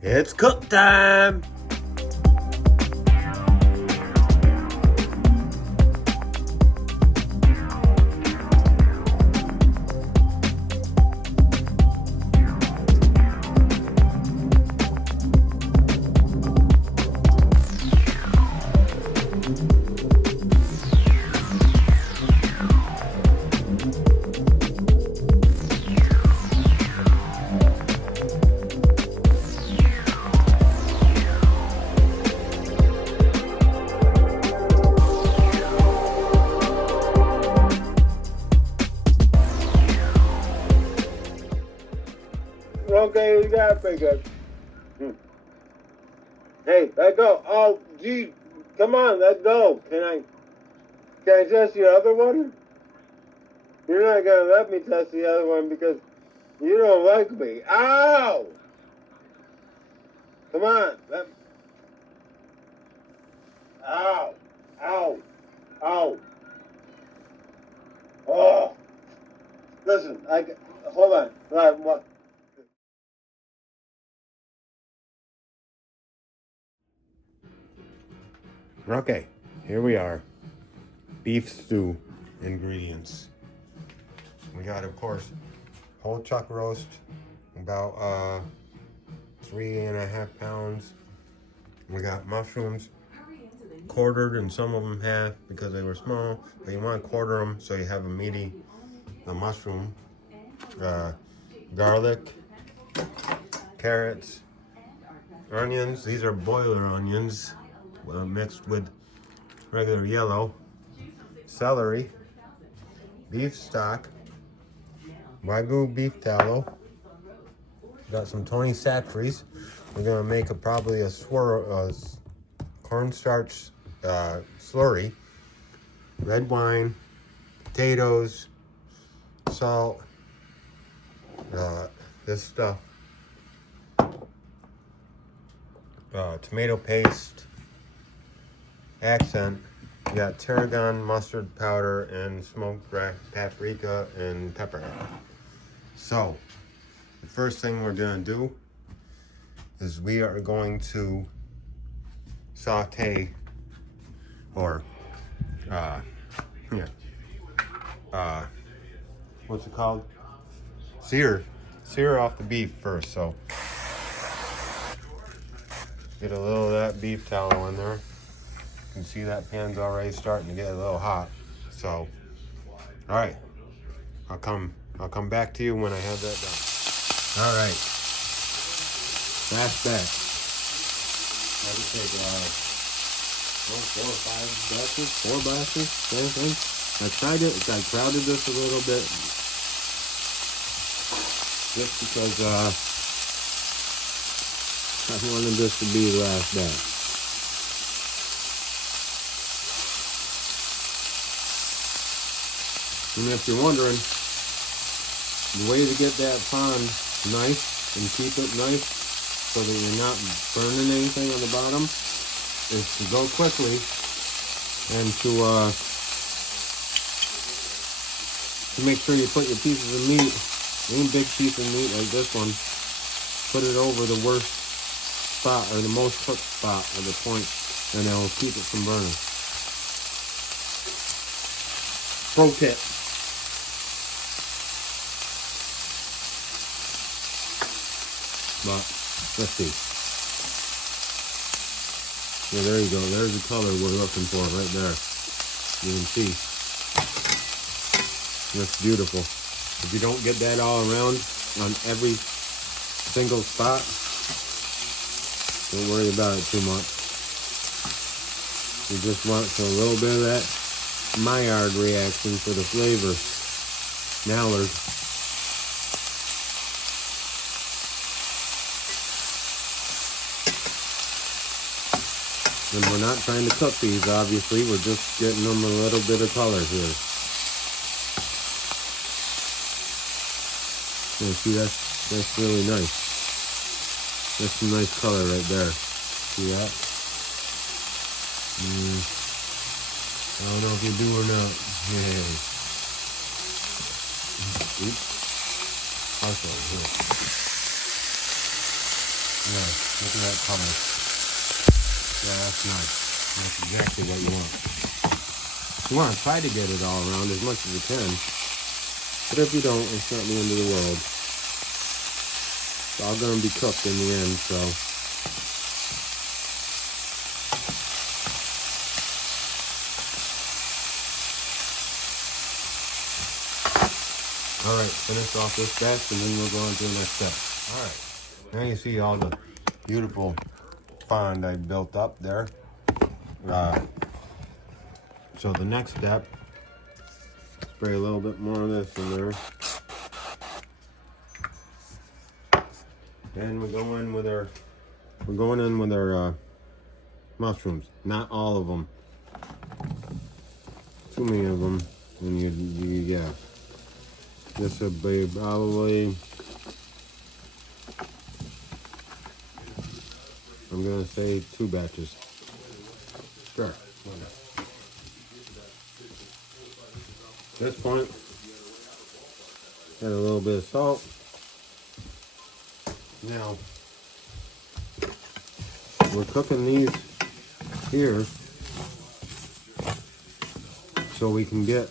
It's cook time! Okay, you got it pretty good. Hey, let go. Oh, gee, come on, let go. Can I test the other one? You're not gonna let me test the other one because you don't like me. Ow! Come on, ow, ow, ow. Oh, listen, hold on. What? Okay, here we are. Beef stew ingredients. We got, of course, whole chuck roast, about 3.5 pounds. We got mushrooms, quartered, and some of them half because they were small. But you want to quarter them so you have a meaty mushroom. Garlic, carrots, onions. These are boiler onions mixed with regular yellow. Celery, beef stock, Wagyu beef tallow. Got some Tony Chachere's. We're gonna make probably a cornstarch slurry. Red wine, potatoes, salt, this stuff. Tomato paste, accent. We got tarragon, mustard powder, and smoked paprika and pepper. So, the first thing we're gonna do is we are going to saute, or what's it called? Sear off the beef first. So get a little of that beef tallow in there. You can see that pan's already starting to get a little hot. So, all right, I'll come back to you when I have that done. All right, fast back. That'll take 4 glasses, same thing. I crowded this a little bit just because I wanted this to be the last batch. And if you're wondering, the way to get that pond nice and keep it nice so that you're not burning anything on the bottom is to go quickly and to make sure you put your pieces of meat, any big piece of meat like this one, put it over the worst spot or the most cooked spot at the point, and it will keep it from burning. Pro tip. But let's see. Yeah, there you go. There's the color we're looking for right there. You can see. That's beautiful. If you don't get that all around on every single spot, don't worry about it too much. You just want a little bit of that Maillard reaction for the flavor. Maillard. And we're not trying to cook these, obviously. We're just getting them a little bit of color here. Yeah, see, that's really nice. That's some nice color right there. See that? I don't know if you do or not. Yeah. Oops. Also, here. Yeah, look at that color. Yeah, that's nice. That's exactly what you want. You want to try to get it all around as much as you can. But if you don't, it's not the end of the world. It's all going to be cooked in the end, so. All right, finish off this batch and then we'll go on to the next step. All right, now you see all the beautiful fond I built up there. So the next step, spray a little bit more of this in there. Then we're going in with our mushrooms. Not all of them. Too many of them, and yeah. This would be probably, I'm gonna say 2 batches. Sure. At this point, add a little bit of salt. Now, we're cooking these here so we can get,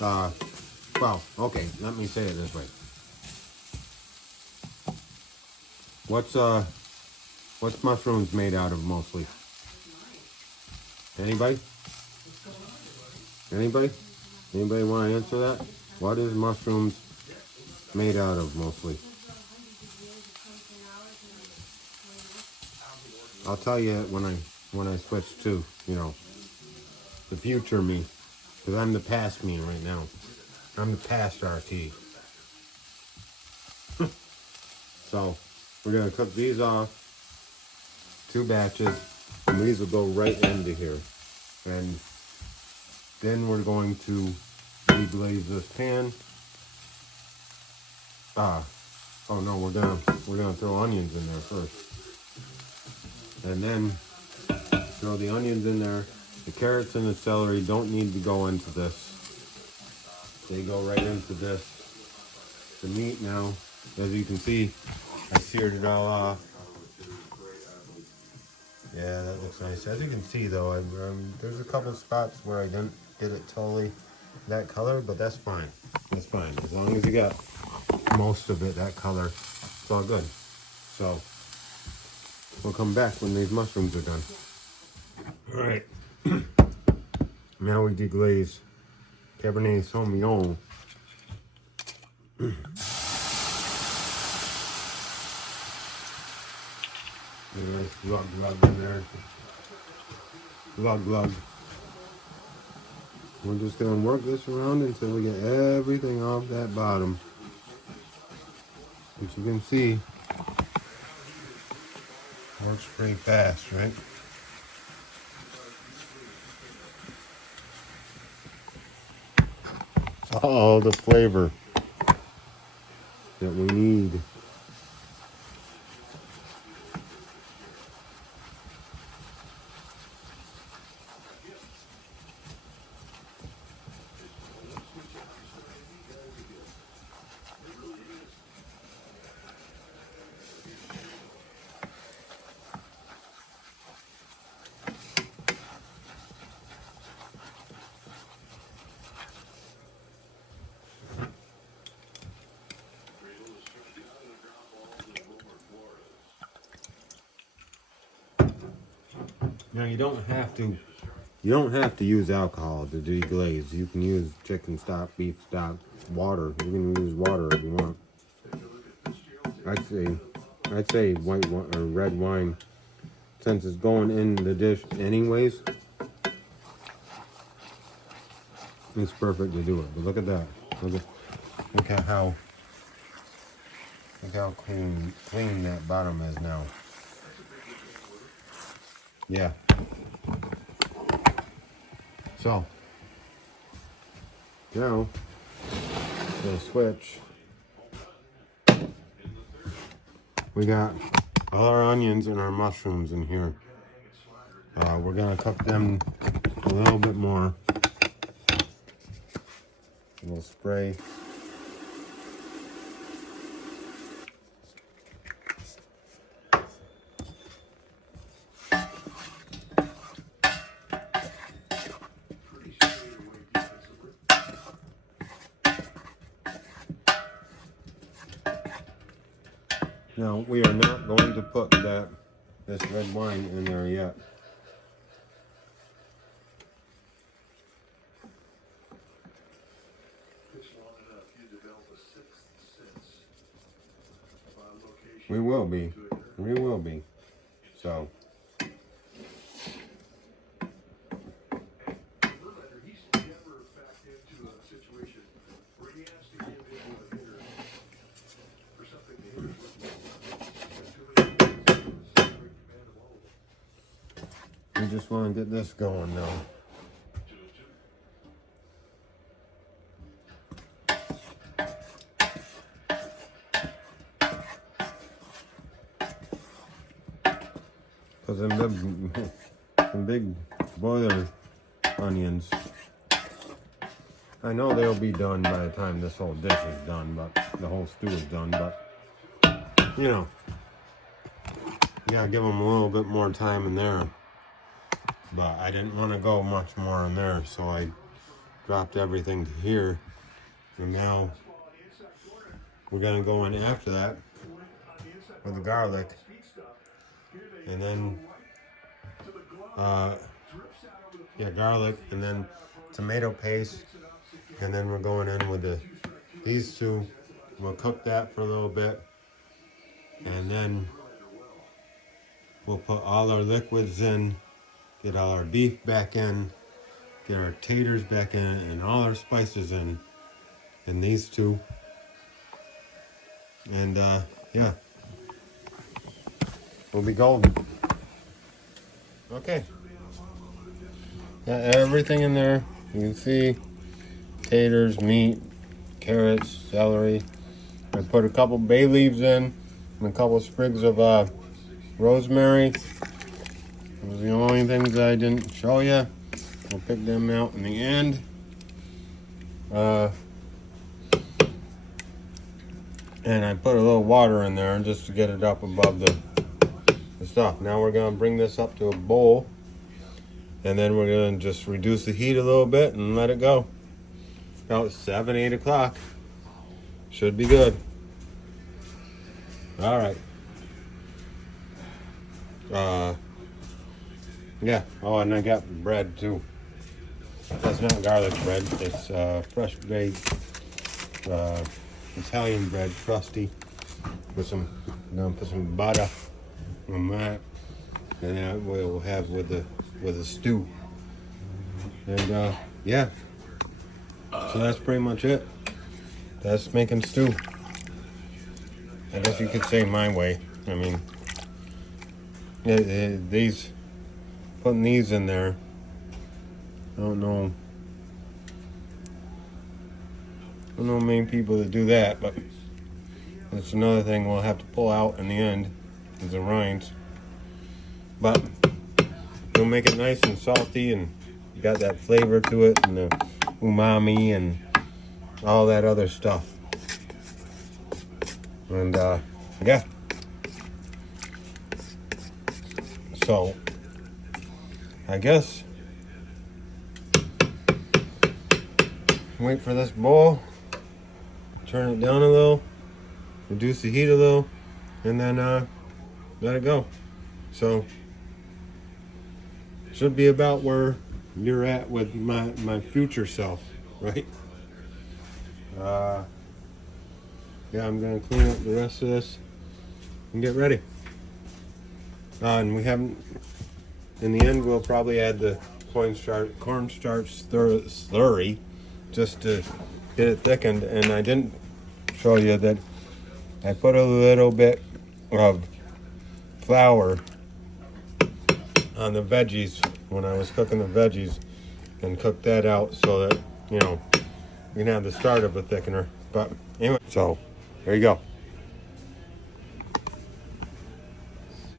well, okay, let me say it this way. What's mushrooms made out of mostly? Anybody? Anybody? Anybody want to answer that? What is mushrooms made out of mostly? I'll tell you when I switch to, the future me, because I'm the past me right now. I'm the past RT. So we're gonna cook these off, 2 batches, and these will go right into here. And then we're going to deglaze this pan. Oh no, we're gonna throw onions in there first. And then throw the onions in there. The carrots and the celery don't need to go into this. They go right into this. The meat now, as you can see, I seared it all off. Yeah, that looks nice. As you can see though, there's a couple spots where I didn't get it totally that color, but that's fine. That's fine. As long as you got most of it that color, it's all good. So we'll come back when these mushrooms are done. All right. Now we deglaze Cabernet Sauvignon. Nice glug in there. Glug. We're just gonna work this around until we get everything off that bottom. Which you can see works pretty fast, right? It's all the flavor that we need. Now you don't have to use alcohol to deglaze. You can use chicken stock, beef stock, water. You can use water if you want. I'd say white wine or red wine, since it's going in the dish anyways. It's perfect to do it. But look at that. Look at how clean that bottom is now. Yeah. So now we'll switch. We got all our onions and our mushrooms in here. We're gonna cook them a little bit more. We'll spray. Now, we are not going to put this red wine in there yet. We will be. We will be. So. We just want to get this going now. Because them big boiler onions, I know they'll be done by the time this whole dish is done, but the whole stew is done, but you know, you gotta give them a little bit more time in there. But I didn't want to go much more in there, so I dropped everything to here. And now we're gonna go in after that with the garlic, and then garlic, and then tomato paste, and then we're going in with these two. We'll cook that for a little bit, and then we'll put all our liquids in, get all our beef back in, get our taters back in, and all our spices in these two. And yeah, we'll be golden. Okay. Got everything in there. You can see taters, meat, carrots, celery. I put a couple bay leaves in and a couple sprigs of rosemary. Those are the only things that I didn't show you. We'll pick them out in the end. And I put a little water in there just to get it up above the stuff. Now we're going to bring this up to a bowl. And then we're going to just reduce the heat a little bit and let it go. About 7, 8 o'clock. Should be good. All right. Yeah. Oh, and I got bread too. That's not garlic bread. It's fresh baked Italian bread, crusty, with some. I'm gonna put some butter on that, and that we'll have with the stew. And yeah. So that's pretty much it. That's making stew. I guess you could say my way. I mean, putting these in there, I don't know many people that do that, but that's another thing we'll have to pull out in the end, is the rinds. But it'll make it nice and salty, and you got that flavor to it, and the umami and all that other stuff. And yeah. So I guess wait for this bowl, turn it down a little, reduce the heat a little, and then let it go. So should be about where you're at with my future self, right? Yeah, I'm gonna clean up the rest of this and get ready. And we haven't, in the end, we'll probably add the cornstarch slurry just to get it thickened. And I didn't show you that I put a little bit of flour on the veggies when I was cooking the veggies, and cooked that out so that, you know, you can have the start of a thickener. But anyway, so there you go.